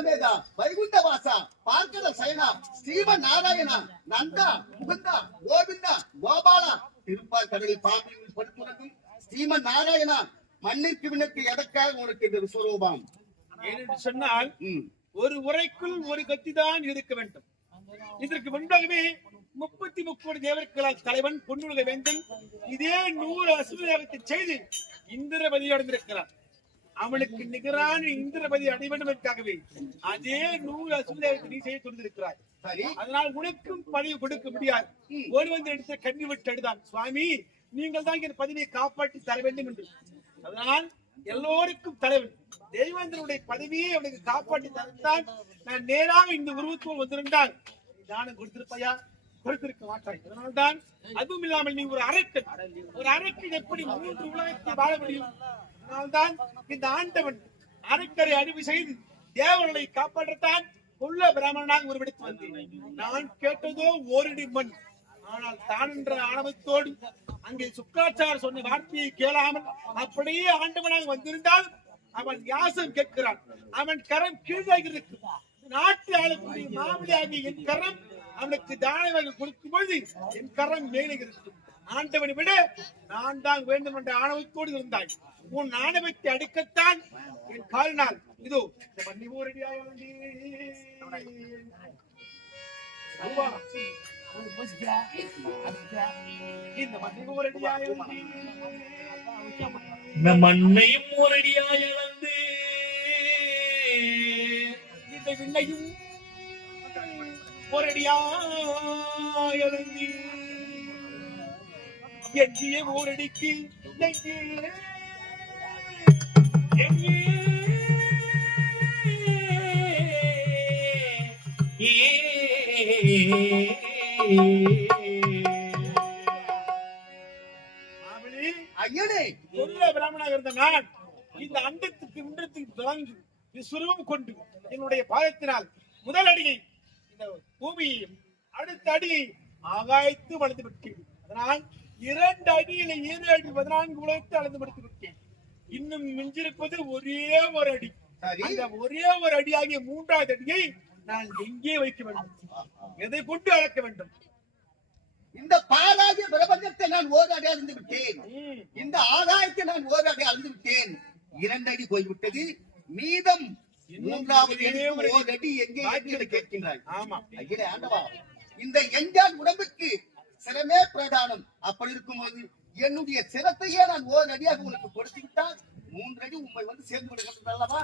சமேதா வைகுண்ட வாசா பார்க்கட சயனா ஸ்ரீமன் நாராயணா நந்தா முகுந்தா கோவிந்தா கோபாலா திருப்பார் கடலில் பாம்பில் படுத்துறதும் ஸ்ரீமன் நாராயணா மண்ணிற்கு விண்ணிற்கு எதற்காக உனக்கு இந்த விஸ்வரூபம் ஏனென்று சொன்னால் ஒரு உரைக்குள் ஒரு கத்திதான் இருக்க வேண்டும். இதற்கு முன்பாகவே 33 தேவர்களால் தலைவன் பொன்னுலக வேந்தன் இதே 100 அசுரத்தை செய்து இந்திரபதி அடைந்திருக்கிறார். அவனுக்கு நிகரான இந்திரபதி அடைவதற்காகவே அதே 100 அசுரத்தை நீ செய்ய துணிந்திருக்கிறாய். அதனால் உனக்கும் பதவி கொடுக்க முடியாது. ஒரு வந்து எடுத்த கண்ணி விட்டு எடுத்தான், சுவாமி நீங்கள் தான் என் பதவியை காப்பாற்றி தர வேண்டும் என்று. அதனால் எல்லோருக்கும் தலைவன் தேவேந்திரனுடைய பதவியை அவனுக்கு காப்பாற்றி தரத்தான் நான் நேராக இந்த உருவத்துவம் வந்திருந்தால் தானம் கொடுத்திருப்பையா? கொடுத்திருக்க மாட்டாய். அதனால்தான் அதுவும் இல்லாமல் நீ ஒரு அரக்கன் எப்படி 3 உலகத்தை வாழ முடியும்? அதனால்தான் இந்த ஆண்டவன் அரக்கரை அழிவு செய்து தேவர்களை காப்பாற்றத்தான் உள்ள பிராமணனாக உருவெடுத்து வந்தேன். நான் கேட்டதோ ஓரடி மண். ஆனால் தான் என்ற ஆணவத்தோடு அங்கே சுக்காச்சார் சொன்ன வார்த்தையை கேளாமல் அப்படியே ஆண்டவனாக வந்திருந்தால் அவன் யாசம் கேட்கிறான். அவன் கரம் கீழாக இருக்கு. நாட்டு ஆளக்கூடிய மாமலி ஆகிய என் கரம் அவனுக்கு தானமாக கொடுக்கும் பொழுது என் கரம் மேலே இருக்கும். ஆண்டவனை விட நான் தான் வேண்டும் என்ற ஆணவத்தோடு இருந்தாய். உன் ஆணவத்தை அடுக்கத்தான் என் காலினால் இதோ இந்த மண்ணி ஊரடியாக இந்த மண்ணையும் ஊரடியாய் அளந்து இந்த விண்ணையும் ஊரடியாய் அளந்து எஞ்சிய ஊரடிக்கு பிராமணாக இருந்த நான் இந்த அண்டத்துக்கு இன்றத்துக்கு தொடர்ந்து விஸ்வரூபம் கொண்டு என்னுடைய பாதத்தினால் முதல் அடியை இந்த பூமியையும் அடுத்த அடியை ஆகாயத்து வளர்ந்து விட்டேன். அதனால் 2 அடியில 7 அடி 14 உலகத்தை அளந்து முடித்து விட்டேன். இன்னும் மிஞ்சிருப்பது ஒரே ஒரு அடி. அந்த ஒரே ஒரு அடியாகிய 3வது அடியை நான் எங்கே வைக்க வேண்டும்? எதை கொண்டு அளக்க வேண்டும்? இந்த பாலாகிய பிரபஞ்சத்தை நான் ஓராடி அளந்து விட்டேன். இந்த ஆகாயத்தை நான் ஓராடி அளந்து விட்டேன். 2 அடி போய்விட்டது. மீதம் 3வது அடி எங்கே என்று கேட்கின்றாய். அகிலே ஆண்டவா, இந்த எஞ்சான் உடம்புக்கு சிரமே பிரதானம். அப்படி இருக்கும்போது என்னுடைய சிரத்தையே நான் ஓரடியாக உனக்கு கொடுத்து விட்டால் 3 அடி உண்மை வந்து சேர்ந்து விடுகிறது அல்லவா?